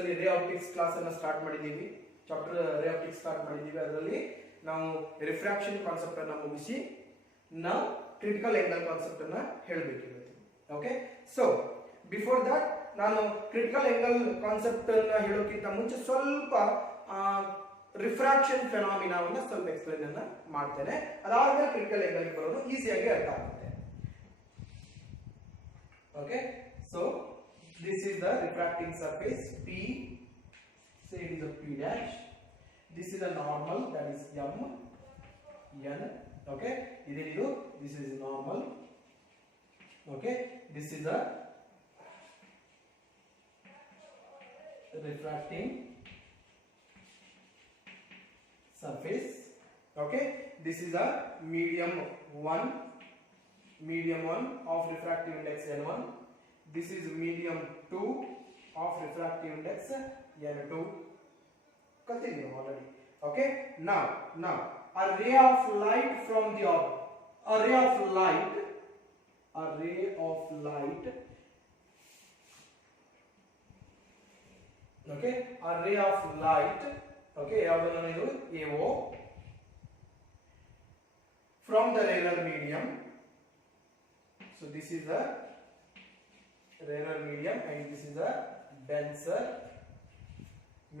ಅಲ್ಲಿ ರೇ optics class ಅನ್ನು ಸ್ಟಾರ್ಟ್ ಮಾಡಿದೀವಿ. ಚಾಪ್ಟರ್ ರೇ ಆಪ್ಟಿಕ್ಸ್ ಸ್ಟಾರ್ಟ್ ಮಾಡಿದೀವಿ. ಅದರಲ್ಲಿ ನಾವು ರಿಫ್ರಾಕ್ಷನ್ ಕಾನ್ಸೆಪ್ಟ್ ಅನ್ನು ಮುಗಿಸಿ ನಾವು ಕ್ರಿಟಿಕಲ್ ಆಂಗಲ್ ಕಾನ್ಸೆಪ್ಟ್ ಅನ್ನು ಹೇಳಬೇಕಿರುತ್ತೆ. ಓಕೆ, ಸೊ ಬಿಫೋರ್ ದಟ್ ನಾನು ಕ್ರಿಟಿಕಲ್ ಆಂಗಲ್ ಕಾನ್ಸೆಪ್ಟ್ ಅನ್ನು ಹೇಳೋಕ್ಕಿಂತ ಮುಂಚೆ ಸ್ವಲ್ಪ ರಿಫ್ರಾಕ್ಷನ್ ಫೆನಾಮಿನಾವನ್ನು ಸ್ವಲ್ಪ ಎಕ್ಸ್ಪ್ಲೈನ್ ಅನ್ನ ಮಾಡ್ತೇನೆ. ಅದಾದ್ಮೇಲೆ ಕ್ರಿಟಿಕಲ್ ಆಂಗಲ್ ಬರೋದು ಈಸಿಯಾಗಿ ಅರ್ಥ ಆಗುತ್ತೆ. Okay, so this is the refracting surface P, say it is a P dash. This is a normal, that is M, N. Okay, this is normal. Okay, this is a refracting surface. Okay, this is a medium 1 of refractive index N1. This is medium 2 of refractive index N2. Continue already. Okay, now a ray of light from the object, a ray of light, okay, a ray of light, okay, AO from the rarer medium. So this is a rarer medium and this is a denser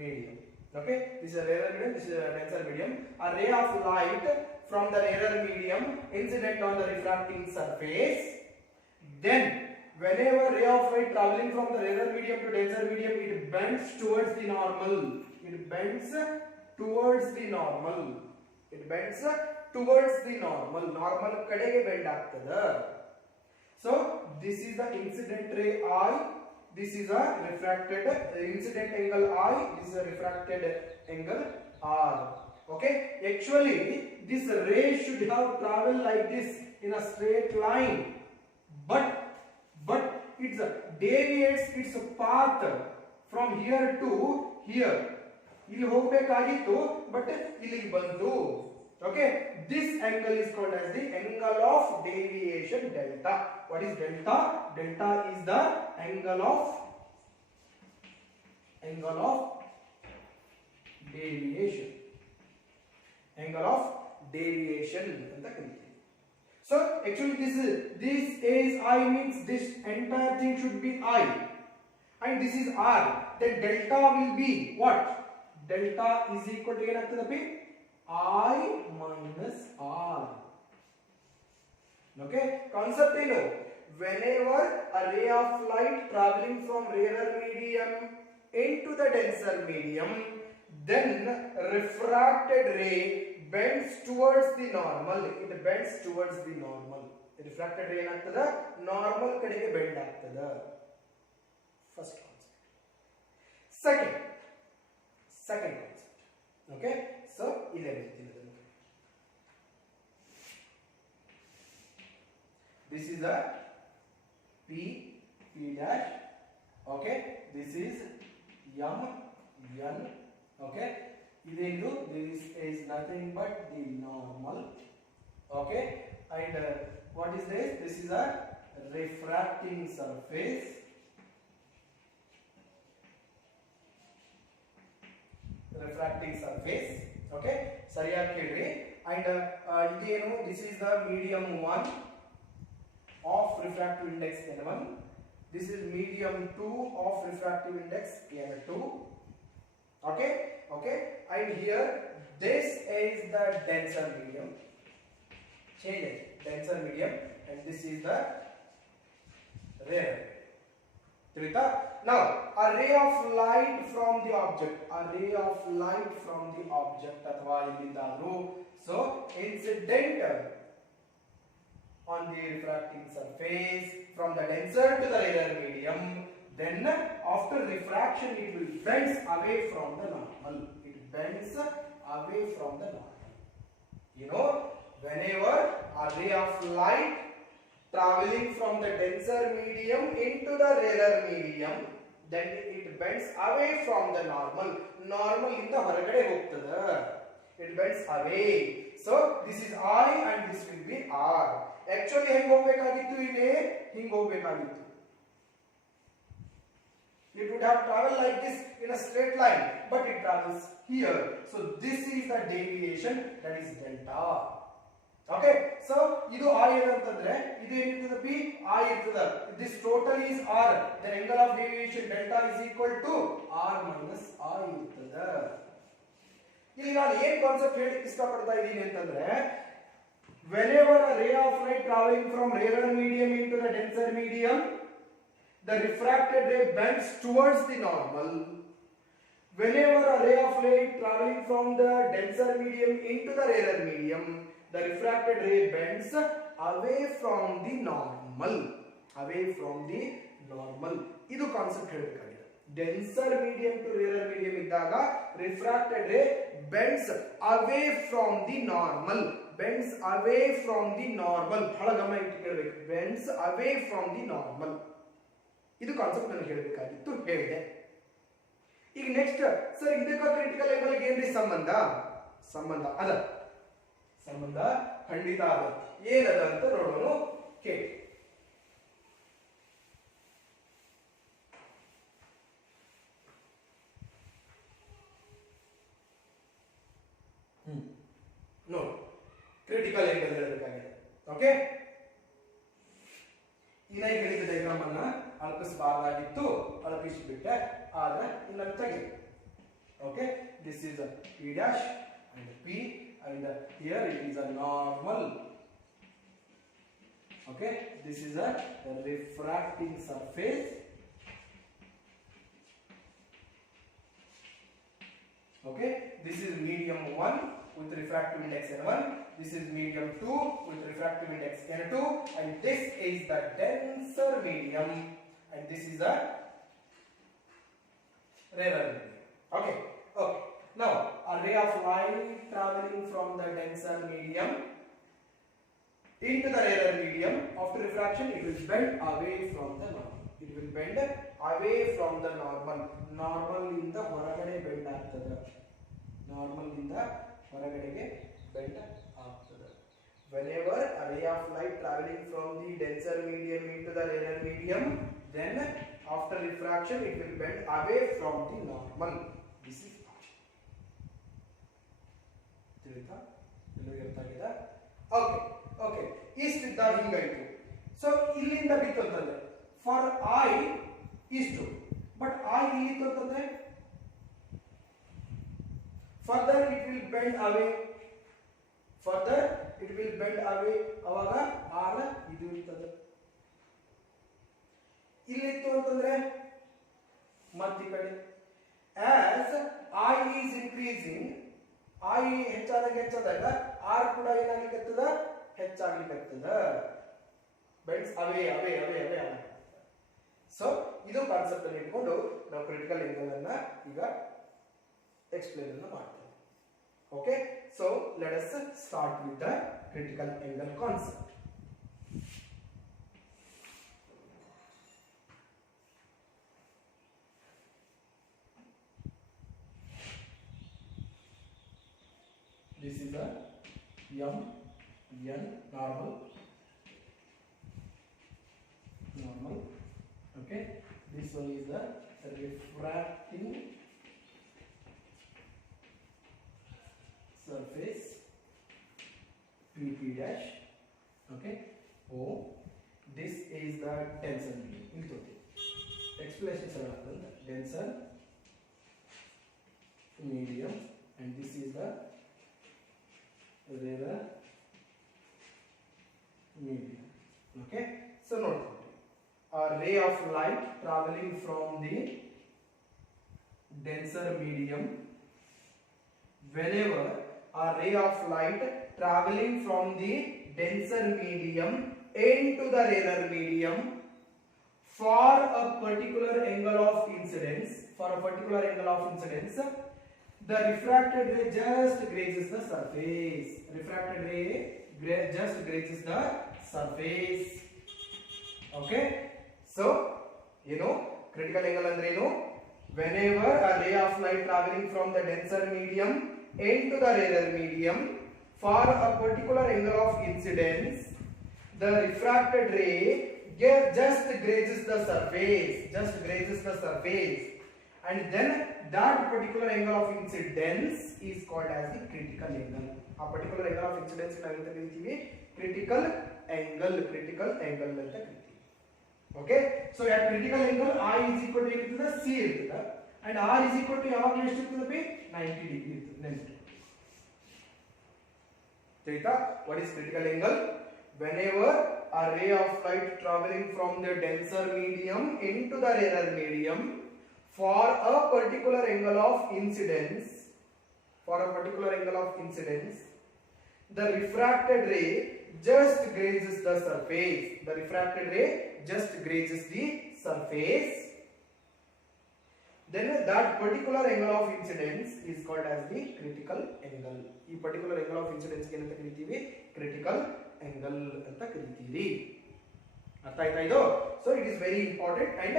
medium. Okay, this is a rarer medium, this is a denser medium. A ray of light from the rarer medium incident on the refracting surface. Then whenever ray of light traveling from the rarer medium to denser medium, it bends towards the normal. It bends towards the normal. It bends towards the normal. Normal kadege bend ಆಗ್ತದೆ. So this is the incident ray I, this is a refracted incident angle I, this is a refracted angle R. Okay, actually this ray should have traveled like this in a straight line, but it deviates its path from here to here. ಇಲ್ಲಿ ಹೋಗಬೇಕಾಗಿತ್ತು but ಇಲ್ಲಿಗೆ ಬಂತು. Okay, this angle is called as the angle of deviation delta. What is delta? Delta is the angle of deviation. Angle of deviation anta kariteve. So actually this is I means this entire thing should be I and this is R. Then delta will be what? Delta is equal to ಏನಾಗ್ತದಪ್ಪಿ? I minus R. Okay, concept ಏನು? Whenever a ray of light traveling from rarer medium into the denser medium, then refracted ray bends towards the normal. It bends towards the normal. Refracted ray ಏನಾಗ್ತದ? Normal ಕಡೆಗೆ bend ಆಗ್ತದ. First concept. Second concept. Okay, so this is a P dash. Okay, this is M N. Okay, this is nothing but the normal. Okay, and what is this? This is a refracting surface. Okay, ಸರಿಯಾಗಿ ಕೇಳ್ರಿ. And ಇದೇನು? This is the medium 1 of refractive index N1. This is medium 2 of refractive index N2. Okay, and here this is the denser medium. Change it, denser medium, and this is the rarer. Now a ray of light from the object, ಅಥವಾ ಇಲ್ಲಿದ್ದಾದ್ರು, so incident on the refracting surface from the denser to the rarer medium, then after refraction it will bends away from the normal. You know, whenever a ray of light traveling from the denser medium into the rarer medium, then it bends away from the normal. Normal ಇಂದ ಹೊರಗಡೆ ಹೋಗ್ತದ. It bends away. So this is I and this will be R. Actually ಹೆಂಗ್ ಹೋಗಬೇಕಾಗಿತ್ತು? ಇಲ್ಲಿ ಹಿಂಗ್ ಹೋಗಬೇಕಾಗಿತ್ತು. It would have traveled like this in a straight line, but it travels here. So this is the deviation, that is delta. Okay, so idu I entandre idu enittude p I irtude. This total is r, then angle of deviation delta is equal to r minus I irtude. ಇಲ್ಲಿ ನಾನು ಏನು concept ಹೇಳಕ್ಕೆ ಇಷ್ಟಪಡ್ತಾ ಇದ್ದೀನಿ ಅಂತಂದ್ರೆ, whenever a ray of light traveling from rarer medium into the denser medium, the refracted ray bends towards the normal. Whenever a ray of light traveling from the denser medium into the rarer medium, the refracted ray bends away from the normal. Away from the normal. ಇದು concept ಹೇಳಬೇಕಾಗಿದೆ. Denser medium to rarer medium ಇದ್ದಾಗ refracted ray bends away from the normal. Bends away from the normal. ಬಹಳ ಗಮನ ಇಟ್ಟು ಕೇಳಬೇಕು. Bends away from the normal. ಇದು concept ನನಗೆ ಹೇಳಬೇಕಾಗಿತ್ತು, ಹೇಳಿದೆ. ಈಗ ನೆಕ್ಸ್ಟ್ ಸರ್ ಇದಕ್ಕೆ ಕ್ರಿಟಿಕಲ್ ಆಂಗಲ್ ಏನ್ರಿ ಸಂಬಂಧ? ಸಂಬಂಧ ಅದ, ಸಂಬಂಧ ಖಂಡಿತ ಅದ. ಏನದ ಅಂತ ನೋಡೋಣ. ಕೇಳಿ. ನೋಡಿ, ಕ್ರಿಟಿಕಲ್ ಆಂಗಲ್ ಹೇಳಬೇಕಾಗಿದೆ. ಓಕೆ, ಈಗ ಹೇಳಿದ ಡಯಾಗ್ರಾಮ್ ಅನ್ನ ಅಳಕಿಸಬಾರದಾಗಿತ್ತು, ಅಳಕಿಸಿಬಿಟ್ಟೆ, ಆದ್ರೆ ಇನ್ನೊಂದು ತೆಗಿ. Okay, this is P dash and P, and here it is a normal. Okay, this is a refracting surface. Okay, this is medium 1 with refractive index N1, this is medium 2 with refractive index N2, and this is the denser medium, and this is the rarer medium. Okay, okay. Now, a ray of light traveling from the denser medium into the rarer medium, after refraction it will bend away from the normal. It will bend away from the normal. Normal inda ಹೊರಗಡೆ bend ಆಗ್ತದೆ. Normal inda ಹೊರಗಡೆಗೆ bend ಆಗ್ತದೆ. Whenever a ray of light traveling from the denser medium into the rarer medium, then after refraction it will bend away from the normal. This is ತಿಳಿತಾ? ಎಲ್ಲರಿಗೂ ಅರ್ಥ ಆಗಿದೆ? Okay, okay. ಇಷ್ಟಿದ್ದ ಹಿಂಗಾಯ್ತು. So ಇಲ್ಲಿಂದ ಬಿತ್ತು ಅಂತಂದ್ರೆ ಫಾರ್ I ಇಷ್ಟು, ಬಟ್ I ಇಲ್ಲಿತ್ತು ಅಂತಂದ್ರೆ further it will bend away. Further it will bend away. ಅವಾಗ R ಇದು ಇರ್ತದೆ. ಇಲ್ಲಿತ್ತು ಅಂತಂದ್ರೆ ಮತ್ತೆ ಈ ಕಡೆ as I is increasing, I ಹೆಚ್ಚಾದಾಗ R ಕೂಡ ಏನಾಗ್ಲಿಕ್ಕತ್ತದ? ಹೆಚ್ಚಾಗ್ಲಿಕ್ಕತ್ತದ. bends away. ಸೊ ಇದು ಕಾನ್ಸೆಪ್ಟ್ ಅನ್ನು ಇಟ್ಕೊಂಡು ನಾವು ಕ್ರಿಟಿಕಲ್ ಆಂಗಲ್ ಅನ್ನ ಈಗ explain ಅನ್ನು ಮಾಡ್ತೇವೆ. Okay, so let us start with the critical angle concept. This is a N normal. Okay, this one is the refracting surface PP dash. Okay, O. This is the denser medium. Into explanation sir, denser medium, and this is the rarer medium. Okay, so note a ray of light traveling from the denser medium. Whenever a ray of light traveling from the denser medium into the rarer medium for a particular angle of incidence, the refracted ray just grazes the surface. Refracted ray just grazes the surface. Okay, so you know critical angle andre enu? Whenever a ray of light traveling from the denser medium into the rarer medium for a particular angle of incidence, the refracted ray just grazes the surface, and then that particular angle of incidence is called as the critical angle. A particular angle of incidence ನಾವೆಂತ ಕರೀತೀವಿ? critical angle ಅಂತ ಕರೀತೀವಿ. Okay, so at critical angle I is equal to ಇರುತ್ತದೆ c ಇರುತ್ತದೆ, and r is equal to ಯಾವಾಗಲೂ ಎಷ್ಟು ಇರುತ್ತದೆ? 90 degree ಇರುತ್ತದೆ. ನೆನಪಿಡಿ. Theta, what is critical angle? Whenever a ray of light traveling from the denser medium into the rarer medium for a particular angle of incidence, the refracted ray just grazes the surface. Then that particular angle of incidence is called as the critical angle. ಈ particular angle of incidence ಗೆ ಏನಂತ ಕರೀತೀವಿ? critical angle ಅಂತ ಕರೀತೀವಿ. ಅರ್ಥ ಆಯ್ತಾ ಇದು? So it is very important and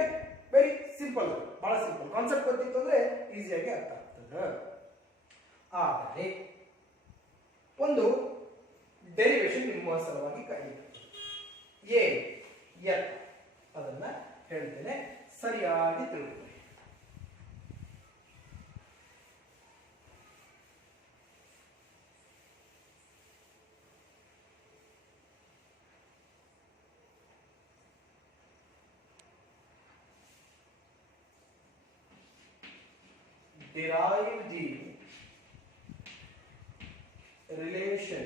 very simple. ಬಹಳ ಸಿಂಪಲ್. ಕಾನ್ಸೆಪ್ಟ್ ಗೊತ್ತಿತ್ತು ಅಂದ್ರೆ ಈಸಿಯಾಗಿ ಅರ್ಥ ಆಗ್ತದೆ. ಆದರೆ ಒಂದು ಡೆರಿವೇಶನ್ ನಿಮ್ಮ ಸಲುವಾಗಿ ಕಾಯಿತು. ಅದನ್ನ ಹೇಳ್ತೇನೆ, ಸರಿಯಾಗಿ ತಿಳ್ಕೊಳ್ಳಿ. Derive the relation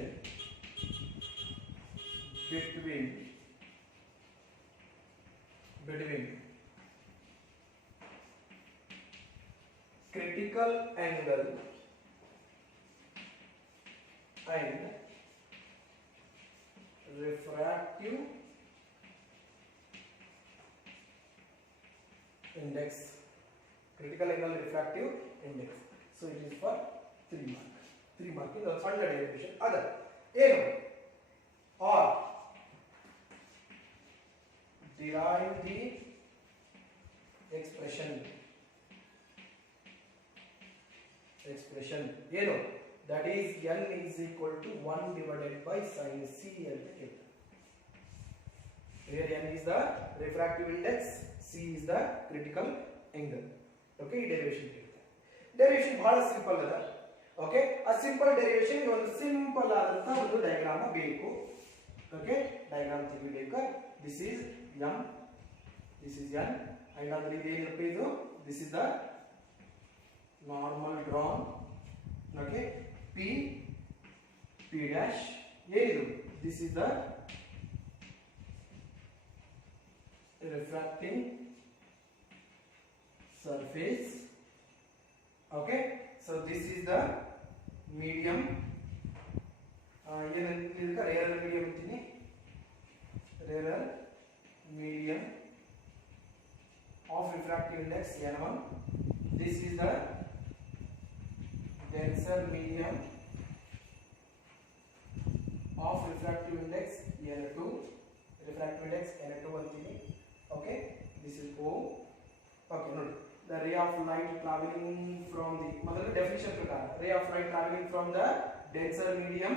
between critical angle and refractive index. Critical angle refractive index. So it is for 3 mark. 3 mark is also under derivation. Other ಏನು? or derive the expression ಏನು? that is n is equal to 1 divided by sin c ಅಂತ ಹೇಳ್ತಾರೆ. Here n is the refractive index, c is the critical angle. Okay, ಈ derivation ಇರುತ್ತೆ. Derivation ಬಹಳ simple ಅದ. Okay, ಆ simple derivation ಒಂದು simple ಆದಂತ ಒಂದು ಡಯಾಗ್ರಾಮ್ ಬೇಕು. ಓಕೆ, ಡಯಾಗ್ರಾಮ್ ತೆಗಿಬೇಕು. This is m, this is n, and ಅಂದ್ರೆ ಇದು ಏನಪ್ಪ ಇದು? This is the normal drawn. Okay, p dash ಏನಿದು? This is the refracting surface. Okay, so this is the medium. ಏನಂತ ರೇರರ್ ಮೀಡಿಯಂ ಅಂತೀನಿ. Rarer medium of refractive index n1. This is the denser medium of refractive index n2. Refractive index n2 ಅಂತೀನಿ. Okay, this is O. Okay, ನೋಡಿ, the ray of light traveling from the ಮೊದಲ definition ಪ್ರಕಾರ ray of light traveling from the denser medium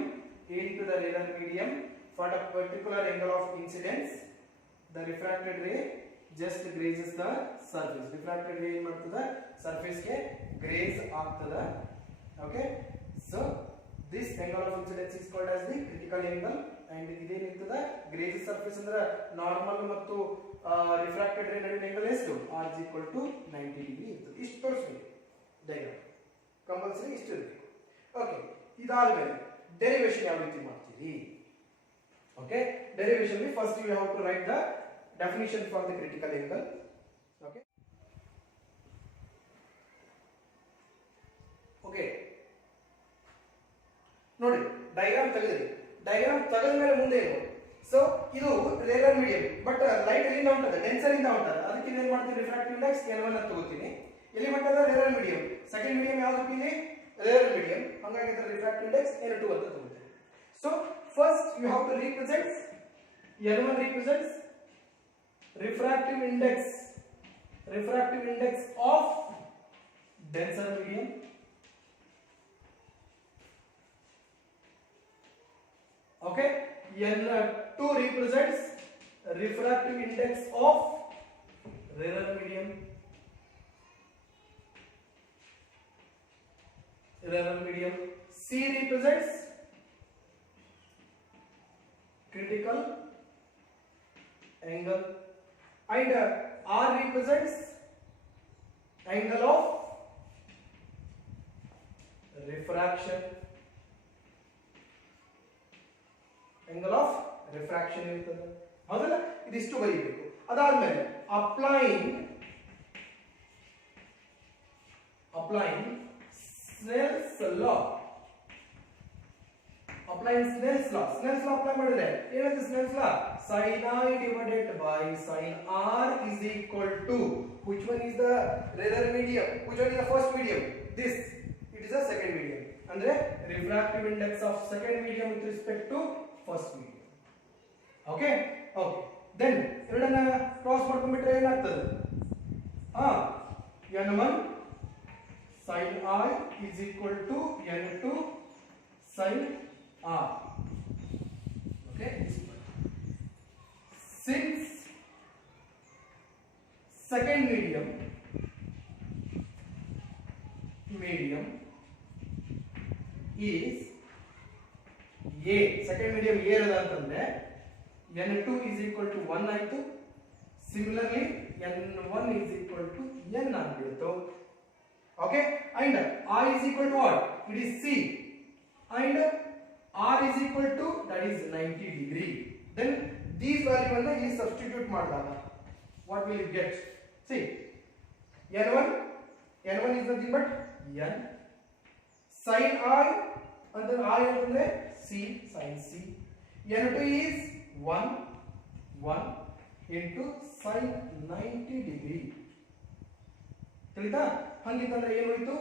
into the rarer medium for a particular angle of incidence, the refracted ray just grazes the surface. Refracted ray ಏನು ಮಾಡ್ತದೆ? surface ಗೆ graze ಆಗ್ತದೆ. Okay, so this angle of incidence is called as the critical angle, and ಇದೇನಿರ್ತದೆ? grazes surface ಅಂದ್ರೆ normal ಮತ್ತು refracted ರೇ ನಡುವಿನ angle ಎಷ್ಟು? r is equal to 90 degree ಇರ್ತದೆ. ಇಷ್ಟು ತೋರಿಸ್ಬೇಕು ಡಯಾಗ್ರಾಮ್, ಕಂಪಲ್ಸರಿ ಇಷ್ಟು ಇರಬೇಕು. ಓಕೆ, ಇದಾದ್ಮೇಲೆ ಡೆರಿವೇಶನ್ ಯಾವ ರೀತಿ ಮಾಡ್ತೀರಿ? Okay, derivation first you have to write the definition for the critical angle. Okay, okay ನೋಡಿ, ಡಯಾಗ್ರಾಮ್ ತೆಗೆದ್ರಿ. ಡಯಾಗ್ರಾಮ್ ತೆಗೆದ ಮೇಲೆ ಮುಂದೆ ಏನು? ಸೊ ಇದು ರೇರರ್ ಮೀಡಿಯಂ, ಬಟ್ ಲೈಟ್ ಎಲ್ಲಿಂದ ಹೊಂಟದ? ಡೆನ್ಸರ್ ಇಂದ ಹೊಂಟದ. ಅದಕ್ಕೆ ಏನು ಮಾಡ್ತೀನಿ? ರಿಫ್ರಾಕ್ಟಿವ್ ಇಂಡೆಕ್ಸ್ n1 ಅಂತ ತಗೋತೀನಿ. ಎಲ್ಲಿ ಹೊಂಟದ? Rarer medium. ಸೆಕೆಂಡ್ ಮೀಡಿಯಂ ಯಾವುದು ಇಲ್ಲಿ? Rarer medium. ಹಾಗಾಗಿ ಇದರ ರಿಫ್ರಾಕ್ಟಿವ್ ಇಂಡೆಕ್ಸ್ n2 ಅಂತ ತಗೋತೀನಿ. So first you have to represent n1 represents refractive index of denser medium. Okay, n2 represents refractive index of rarer medium. Rarer medium. C represents critical angle, and R represents angle of refraction. Angle of refraction ಇರುತ್ತದೆ ಹೌದಲ್ಲ ಇದಿಷ್ಟು ಬರೀಬೇಕು ಅದಾದ್ಮೇಲೆ applying Snell's law apply ಮಾಡಿದ್ರೆ ಏನಾಗುತ್ತೆ Snell's law sin I divided by sin R is equal to which one is the rarer medium, which one is the first medium, this it is the second medium ಅಂದ್ರೆ refractive index of second medium with respect to first medium. Okay then ಎರಡನ್ನ cross ಮಾಡ್ಕೊಂಡ್ಬಿಟ್ರೆ ಏನಾಗ್ತದೆ n1 sin I is equal to n2 sin R. Okay, since second medium is A, second medium A ಇರದ ಅಂತಂದ್ರೆ n2 is equal to 1 ಆಯ್ತು. Similarly n1 is equal to n ಆಗಿಬಿಡ್ತು. Okay, and I is equal to what? It is C, and R is equal to that is 90 degree. Then these value ಅನ್ನು ಇಲ್ಲಿ substitute ಮಾಡಿದಾಗ what will you get? See, n1 is nothing but n sin I ಅಂದ್ರೆ I ಅಂದ್ರೆ C sin C, n2 is 1 into sin 90 degree. ತಿಳಿತಾ? ಹಂಗಿತ್ತಂದ್ರೆ ಏನು ಹೋಯಿತು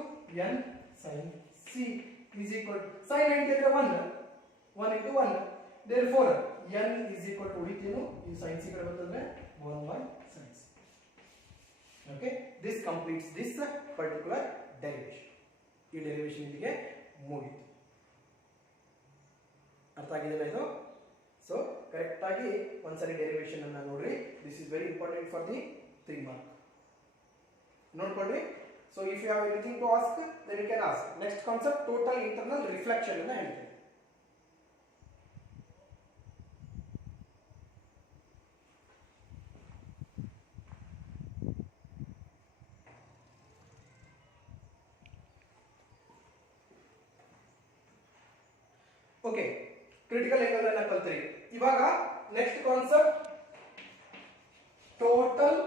n sin C is equal to sin 90 ಅಂದ್ರೆ 1 into 1, therefore n is equal to ಉಳಿತೇನು ಈ sin C ಕಡೆ ಬಂತಂದ್ರೆ 1 by sin C. Okay, this completes this particular derivation. ಈ derivation ಇಲ್ಲಿಗೆ ಮುಗಿತು. ಅರ್ಥ ಆಗಿದೆಯಾ ಇದು? ಸೊ ಕರೆಕ್ಟ್ ಆಗಿ ಒಂದ್ಸರಿ ಡೆರಿವೇಶನ್ ಅನ್ನು ನೋಡ್ರಿ. This is very important for the 3 mark. ನೋಡ್ಕೊಂಡ್ರಿ. So if you have anything to ask then you can ask. Next concept total internal reflection ಅನ್ನು ಹೇಳ್ತೀನಿ. ಓಕೆ, ಕ್ರಿಟಿಕಲ್ ಆಂಗಲ್ ಅನ್ನು ಕಲ್ತ್ರಿ. ಇವಾಗ next concept total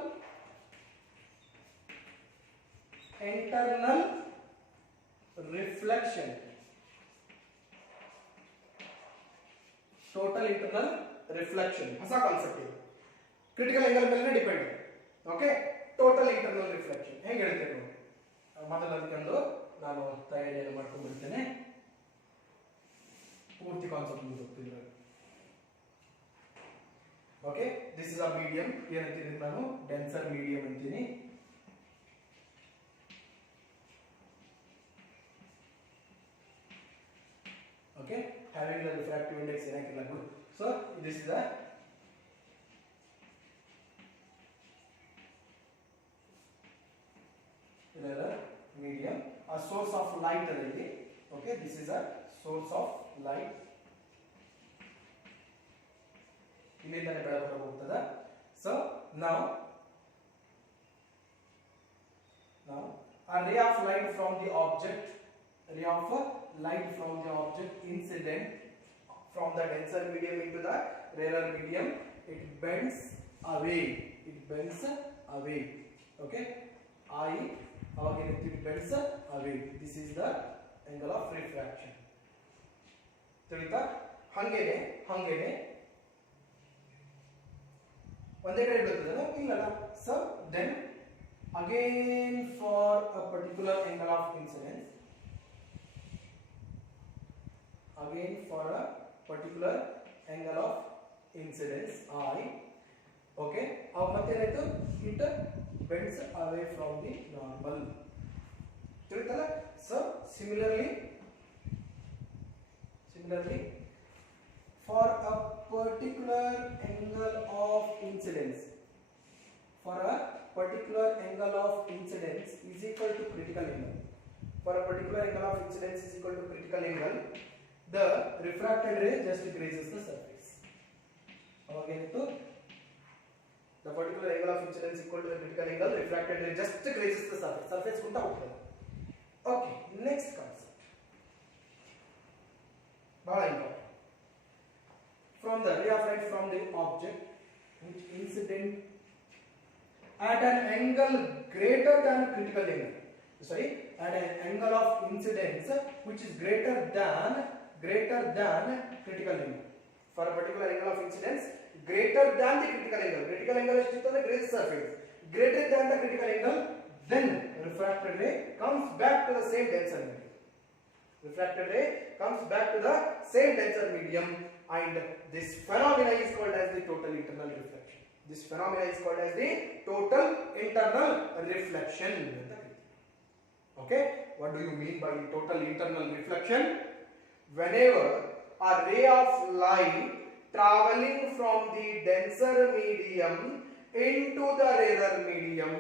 internal reflection. Total internal reflection ಹೊಸ concept ಇದು. Critical angle ಮೇಲೆ depend. Okay, total internal reflection ಹೇಗೆ ಹೇಳ್ತೇವೆ ನೋಡಿ. ಮೊದಲು ಅದಕ್ಕೊಂದು ನಾನು ತಯಾರಿಯನ್ನು ಮಾಡ್ಕೊಂಡ್ಬಿಡ್ತೇನೆ. ಪೂರ್ತಿ ಕಾನ್ಸೆಪ್ಟ್ ಮುಗಿಸ್ತೀನಿ. Okay, this is a medium. ಏನಂತೀನಿ ನಾನು ಡೆನ್ಸರ್ ಮೀಡಿಯಂ ಅಂತೀನಿ. Okay, having the refractive index ಏನಾಗಿಲ್ಲ good. So this is a medium, a source of light already. Okay, this is a source of light. ಇಲ್ಲಿಂದನೇ ಬೆಳಕು ಹೋಗ್ತದೆ. So now a ray of light from the object, incident from the denser medium into the rarer medium, it bends away. Okay, it bends away. This is the angle of refraction. ತಿಳಿತಾ? ಹಂಗೇನೆ ಒಂದೇ ಕಡೆ ಬರ್ತದೆ ಇಲ್ಲಲ್ಲ. So then again for a particular angle of incidence, I, okay, ಮತ್ತೆ ಏನಾಯ್ತು, it bends away from the normal. ತಿಳಿತಲ್ಲ? So similarly for a particular angle of incidence for a particular angle of incidence is equal to critical angle. For a particular angle of incidence is equal to critical angle, the refracted ray just grazes the surface. Again, the particular angle of incidence equal to the critical angle, refracted ray just grazes the surface. Surface kunta hoggtade. Okay, next concept. Bhala important. From the ray of light from the object which incident at an angle greater than critical angle. Sorry, at an angle of incidence which is greater than critical angle. For a particular angle of incidence greater than the critical angle. Critical angle is the grazed surface. Greater than the critical angle, then refracted ray comes back to the same denser medium. Refracted ray comes back to the same denser medium, and this phenomena is called as the total internal reflection. This phenomena is called as the total internal reflection. Okay, what do you mean by total internal reflection? Whenever a ray of light traveling from the denser medium into the rarer medium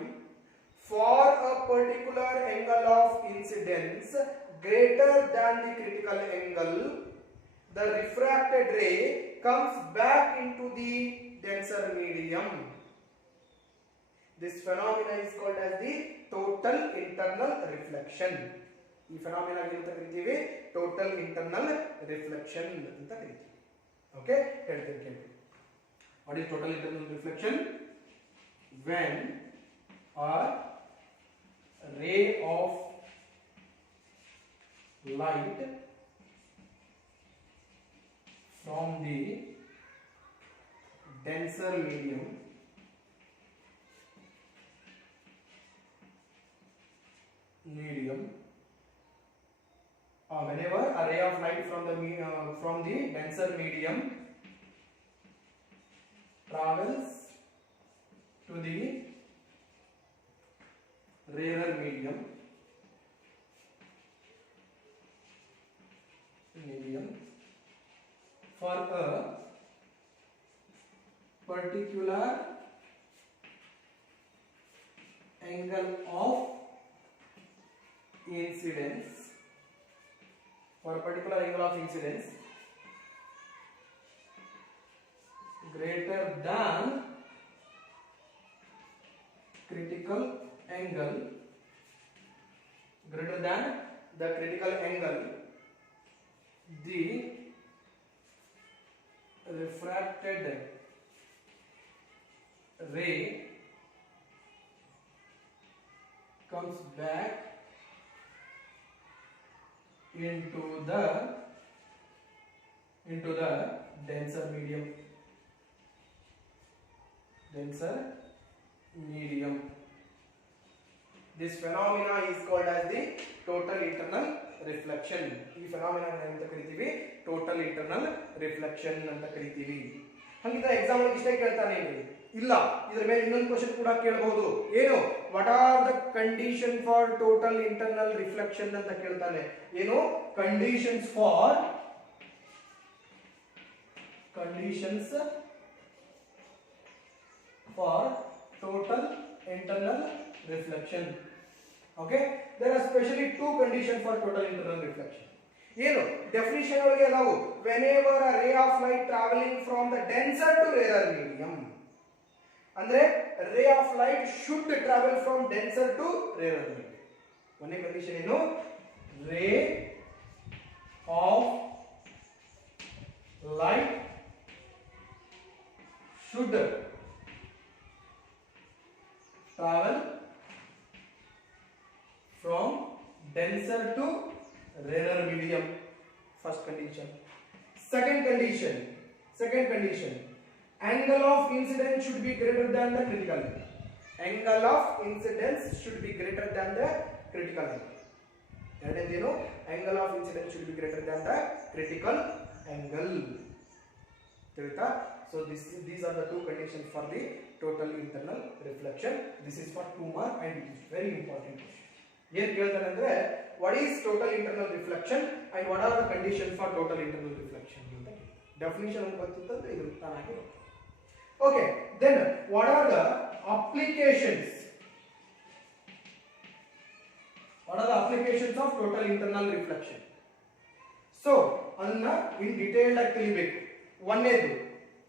for a particular angle of incidence greater than the critical angle, the refracted ray comes back into the denser medium. This phenomena is called as the total internal reflection. ಈ phenomena ಗಿಂತ ಕರೀತೀವಿ total internal reflection ಅಂತ ಕರೀತೀವಿ. Okay, ಹೇಳ್ತೀನಿ ಕೇಳಿ. What is total internal reflection? When a ray of light from the denser medium whenever a ray of light from the denser medium travels to the rarer medium for a particular angle of incidence, for a particular angle of incidence greater than critical angle, greater than the critical angle, the refracted ray comes back into the denser medium. This phenomena is called as the total internal reflection. ಈ phenomena ಅಂತ ಕರೀತೀವಿ total internal reflection ಅಂತ ಕರೀತೀವಿ. ಹಾಗಿದ್ರೆ exam ಅಲ್ಲಿ ಇಷ್ಟೇ ಕೇಳ್ತಾನೆ ಇಲ್ಲ, ಇದರ ಮೇಲೆ ಇನ್ನೊಂದು ಕ್ವೆಶ್ಚನ್ ಕೂಡ ಕೇಳಬಹುದು. ಏನು, what are the condition for total internal reflection ಅಂತ ಕೇಳ್ತಾನೆ. ಏನು conditions for total internal reflection. Okay, there are specially two conditions for total internal reflection. ಏನು ಡೆಫಿನಿಷನ್ ಒಳಗೆ ನಾವು whenever a ray of light traveling from the denser to rarer medium, ಅಂದ್ರೆ ray of light should travel from denser to rarer medium. ಒಂದೇ condition ಏನು, ray of light should travel from denser to rarer medium. First condition. Second condition, angle of incidence should be greater than the critical angle. Angle of incidence should be greater than the critical angle. ಎರಡನೇದೇನು, angle of incidence should be greater than the critical angle. ತಿಳಿತಾ? So these are the two conditions for the total internal reflection. This is for 2 mark and it is very important question. ಏನು ಕೇಳ್ತಾನೆ ಅಂದ್ರೆ what is total internal reflection and what are the conditions for total internal reflection ಅಂತ definition ಅಂತ ಗೊತ್ತಿತ್ತಂದ್ರೆ ಇದು ತಾನಾಗಿ ಬರುತ್ತೆ. Okay, then what are the applications? What are the applications of total internal reflection? So ಅದನ್ನ in detail ಆಗಿ ತಿಳಿಬೇಕು. ಒಂದನೇದು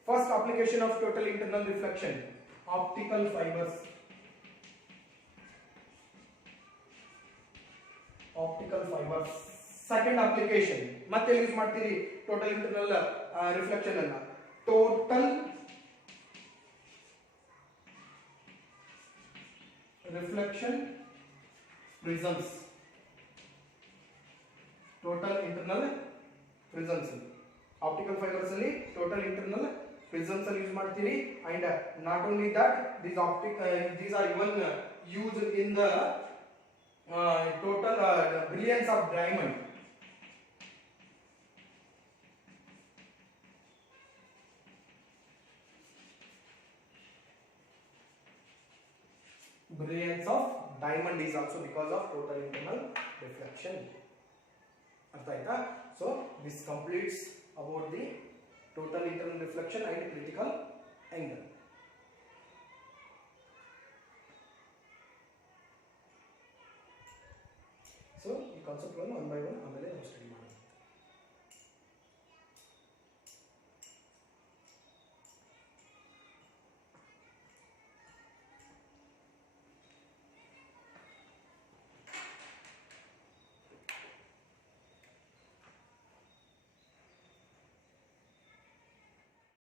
first application of total internal reflection, optical fibers. Optical fibers. Second application ಮತ್ತೆ ಯೂಸ್ ಮಾಡ್ತೀರಿ total internal reflection ಅನ್ನ, total reflection prisms. Total internal prisms, optical fibers ಅಲ್ಲಿ total internal prisms ಅಲ್ಲಿ use ಮಾಡ್ತೀರಿ. And not only that, these are even used in the total brilliance of diamond. Brilliance of diamond is also because of total internal reflection. Artha aita? So this completes about the total internal reflection and critical angle. So the concept one by one